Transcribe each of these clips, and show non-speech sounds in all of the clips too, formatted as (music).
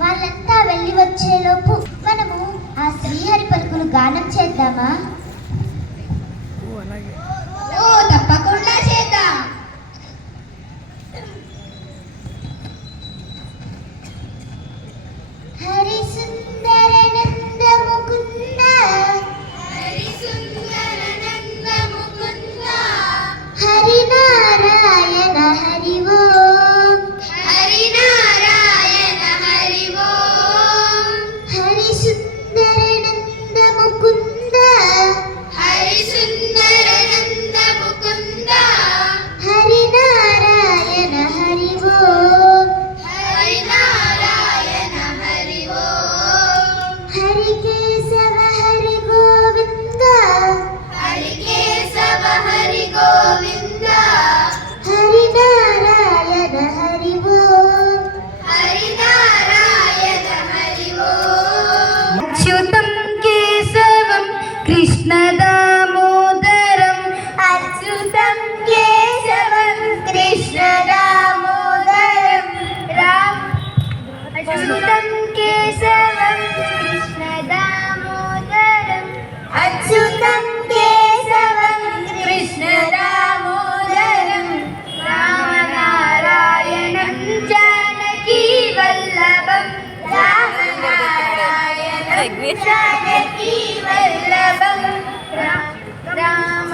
వాళ్ళంతా వెళ్ళి వచ్చేలోపు మనము ఆ శ్రీహరి పలుకులు గానం చేద్దామా? सुतं केशवं कृष्णदामोदरम् अच्युतं केशवं कृष्णदामोदरं रामनारायणं जानकीवल्लभं रामनारायणं जानकीवल्लभं राम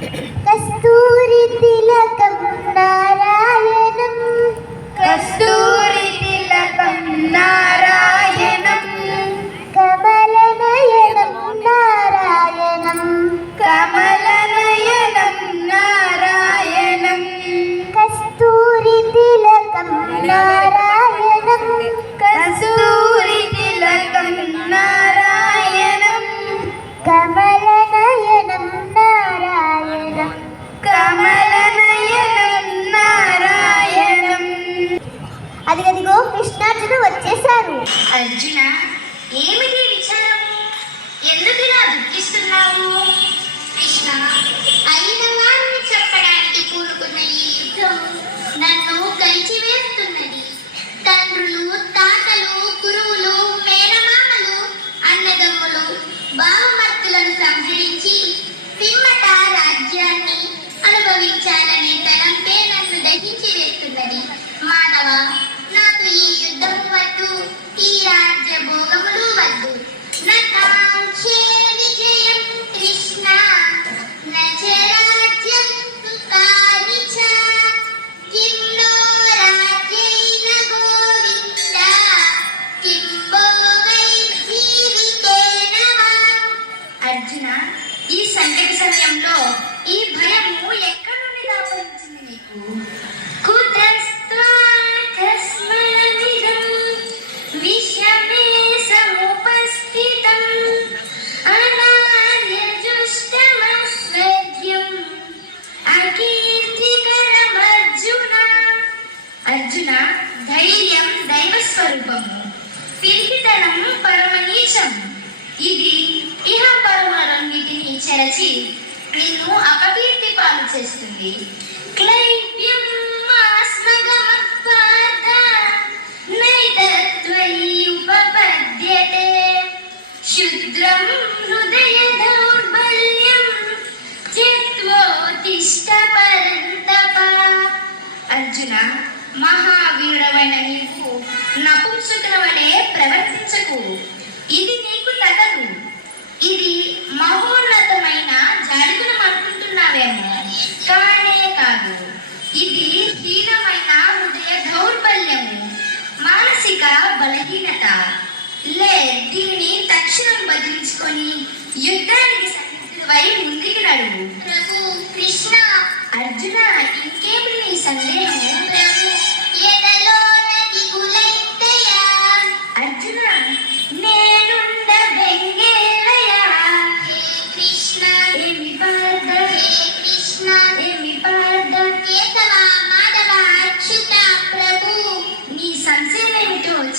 (coughs) 但是都。బాహుమతులను సంహరించి పిమ్మట రాజ్యాన్ని అనుభవించాలనే తలంపే నన్ను దహించి వేస్తున్నది. మానవ నాకు ఈ యుద్ధం వద్దు ఈ రాజ్య భోగములు వద్దు. నా కాంక్షే అర్జున ధైర్యం దైవ స్వరూపము పిరికితనము పరమనీచం ఇది ఇహ పరమలన్నిటిని చెరచి నిన్ను అపకీర్తి పాలు చేస్తుంది. అర్జున మహావీరుడమైన నీవు నపుంసకుల ప్రవర్తించకు ఇది నీకు తగదు. ఇది మహోన్నత బలహీనత. లే దీనిని తక్షణం బదిలించుకొని యుద్ధానికి సన్నిహితులవై ముందుకు నడువు నాకు కృష్ణ. అర్జున ఇంకేమి సందేహము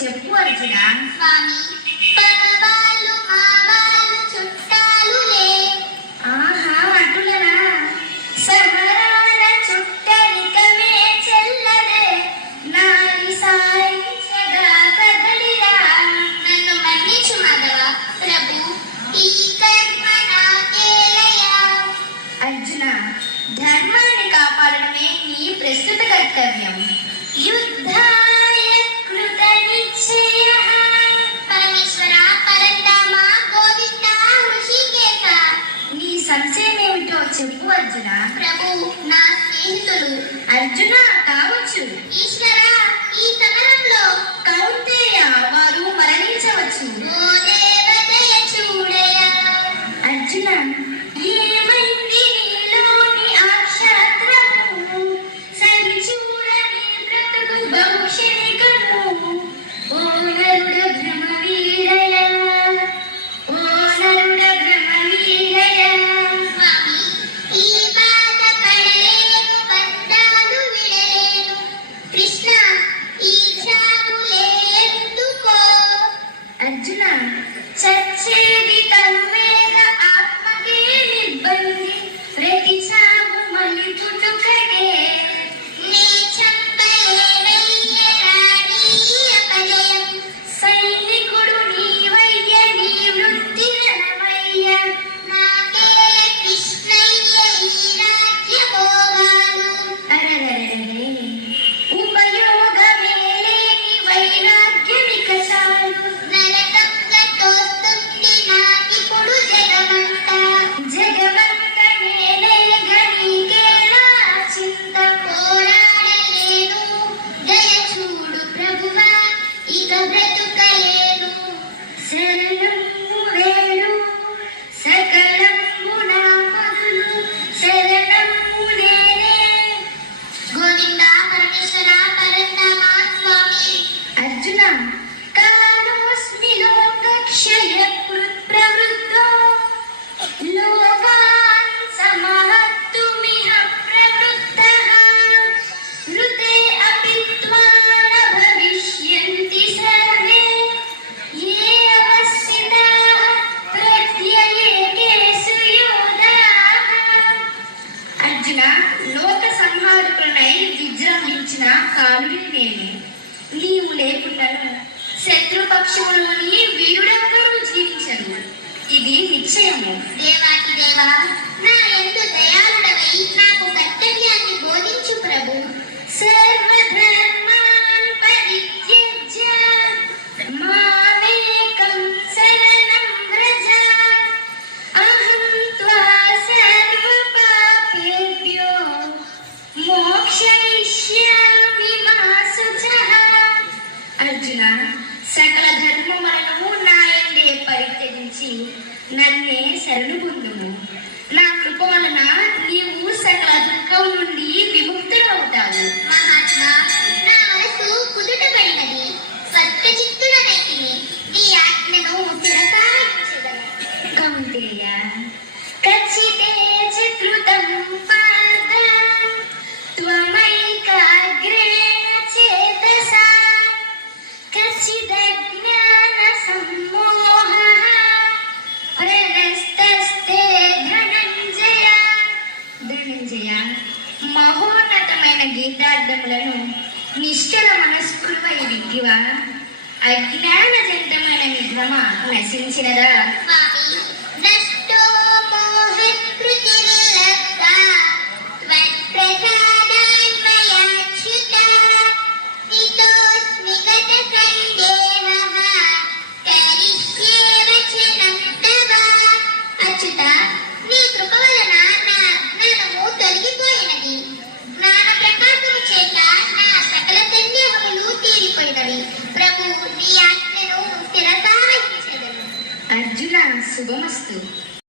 se puoi girare. Fammi. సంశయమేమిటో చెప్పు అర్జున. ప్రభు నా స్నేహితులు. అర్జున కావచ్చు. ఈశ్వరా! ఉండను. శత్రుపక్షములోని వీరుడెవ్వరూ జీవించను ఇది నిశ్చయము. దేవాకి దేవా నా ఎందు దయాళుడవై నాకు కర్తవ్యాన్ని బోధించు ప్రభు. సర్వ అజ్ఞాన జంతమైన విధ్రమ నశించినదా Subamastão